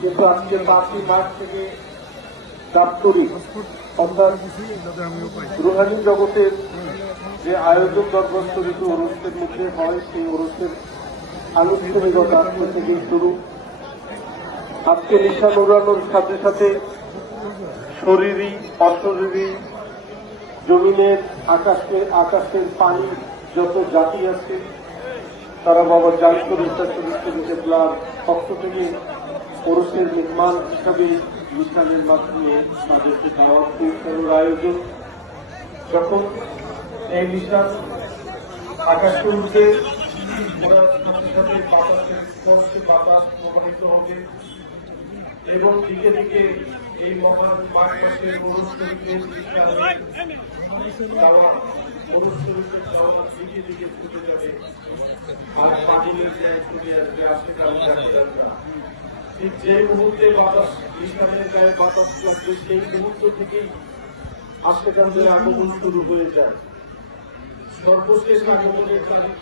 কিন্তু আজকে 5ই মার্চ থেকে দাপ্তরিক অর্থাৎ রুহানি জগতের যে আয়োজন দরখাস্ত ঋতু অনুষ্ঠানের মধ্যে হয় সেই অনুষ্ঠানের আনুষ্ঠানিকতা আজকে থেকে শুরু। আজকে নিশান উড়ানোর সাথে সাথে শরীরী অশরীরী জমিনের আকাশের পানি যত জাতি আছে তারা বাবা জানপুর ইসলাম পক্ষ থেকে ওরসের মেহমান হিসাবে মিশনের মাধ্যমে তাদেরকে দাওয়াত পৌঁছানোর আয়োজন। যখন এই মিশন আকাশে উঠবে বাতাসের স্পর্শে বাতাস প্রবাহিত হবে এবং দিকে দিকে এই মহান 5 মাসের অনুষ্ঠানের অনুষ্ঠানের যাওয়া দিকে দিকে ছুটে যাবে আর পানির ন্যায় ছুটে আসবে আসে ঠিক যে মুহূর্তে বাতাস মিশনের গায়ে বাতাস লাগবে সেই মুহূর্ত থেকেই আজকে তাদের আগমন শুরু হয়ে যায়। সর্বশেষ আগমনের তারিখ